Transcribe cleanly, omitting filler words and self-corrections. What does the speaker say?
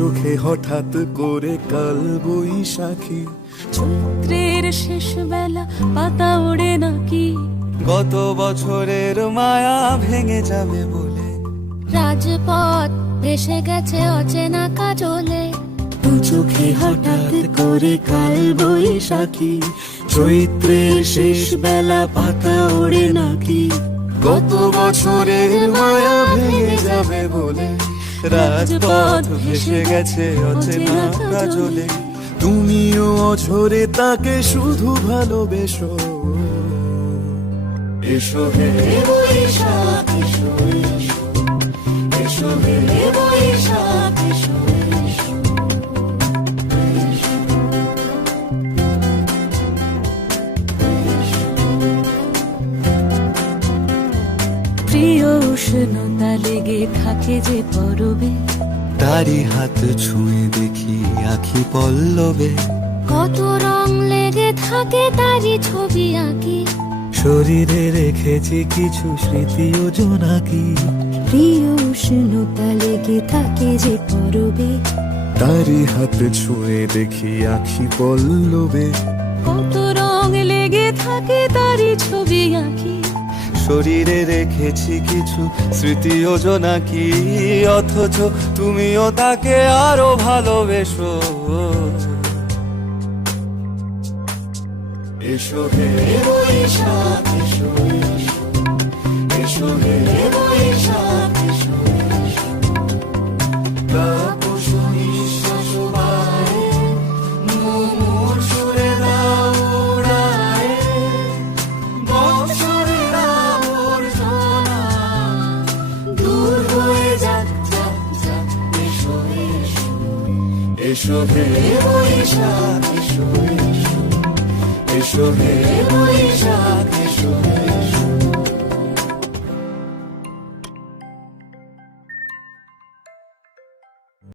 চোখে হঠাৎ করে কাল বৈশাখী, চৈত্রের শেষ বেলা পাতা ওড়ে নাকি, গত বছরের মায়া ভেঙে যাবে বলে, রাজপথ ভেসে গেছে অচেনা কাজলে, দু চোখে হঠাৎ করে কাল বৈশাখী, চৈত্রের শেষ বেলা পাতা ওড়ে নাকি, গত বছরের মায়া ভেঙে যাবে বলে, রাজপথ ভেসে গেছে অচেনা কাজলে, তুমিও অঝরে তাকে শুধু ভালোবেসো। এসো হে বৈশাখ এসো, এসো হে বৈশাখ এসো। প্রিয় উষ্ণতা লেগে থাকে যে পরবে, তারি হাত ছুঁয়ে দেখি আখি পল্লবে, কত রং লেগে থাকে তারই ছবি আঁকি, শরীরে রেখেছি কিছু স্মৃতি ও জোনাকি, প্রিয় উষ্ণতা লেগে থাকে যে পরবে, তারি হাত ছুঁয়ে দেখি আখি পল্লবে, কত রং লেগে থাকে তারই ছবি আঁকি, শরীরে রেখেছি কিছু স্মৃতি ও জোনাকি, অথচ তুমিও তাকে আরো ভালোবেসো। এসো হে বৈশাখ এসো, এসো হে বৈশাখ এসো, তাপস নিঃশ্বাস বায়ে, মুমুর সুরে দাও উড়ায়ে, বৎসরের আবর্জনা দূর হয়ে যাক যাক যাক। এসো এসো, এসো হে বৈশাখ এসো, এসো হে বৈশাখ এসো।